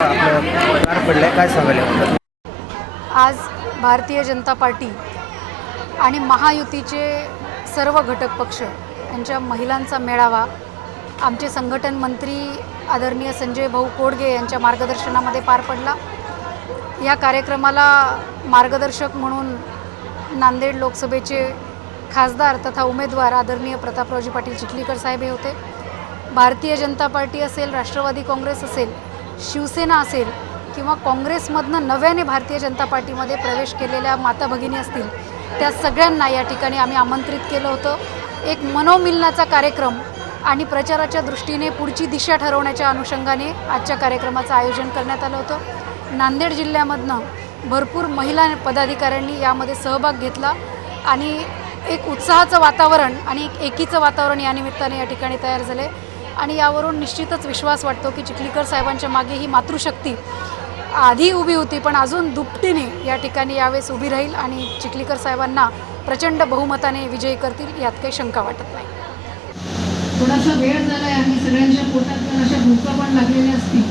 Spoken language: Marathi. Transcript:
आपलं पार पडलंय, काय सांगाल? आज भारतीय जनता पार्टी आणि महायुतीचे सर्व घटक पक्ष यांच्या महिलांचा मेळावा आमचे संघटन मंत्री आदरणीय संजय भाऊ कोडगे यांच्या मार्गदर्शनामध्ये पार पडला। या कार्यक्रमाला मार्गदर्शक म्हणून नांदेड लोकसभेचे खासदार तथा उमेदवार आदरणीय प्रतापरावजी पाटील चिखलीकर साहेब हे होते। भारतीय जनता पार्टी असेल, राष्ट्रवादी काँग्रेस असेल, शिवसेना असेल किंवा काँग्रेसमधनं नव्याने भारतीय जनता पार्टीमध्ये प्रवेश केलेल्या माता भगिनी असतील, त्या सगळ्यांना या ठिकाणी आम्ही आमंत्रित केलं होतं। एक मनोमिलनाचा कार्यक्रम आणि प्रचाराच्या दृष्टीने पुढची दिशा ठरवण्याच्या अनुषंगाने आजच्या कार्यक्रमाचं आयोजन करण्यात आलं होतं। नांदेड जिल्ह्यामधनं भरपूर महिला पदाधिकाऱ्यांनी यामध्ये सहभाग घेतला आणि एक उत्साहाचं वातावरण आणि एक एकीचं वातावरण या निमित्ताने या ठिकाणी तयार झाले आणि यावरून निश्चितच विश्वास वाटतो की चिखलीकर साहेबांच्या मागे ही मातृशक्ती आधी उभी होती, पण अजून दुपटीने या ठिकाणी यावेळेस उभी राहील आणि चिखलीकर साहेबांना प्रचंड बहुमताने विजयी करतील यात काही शंका वाटत नाही। थोडासा वेळ झाला आहे आणि सगळ्यांच्या पोटात पण अशा भूका पण लागलेल्या असतील,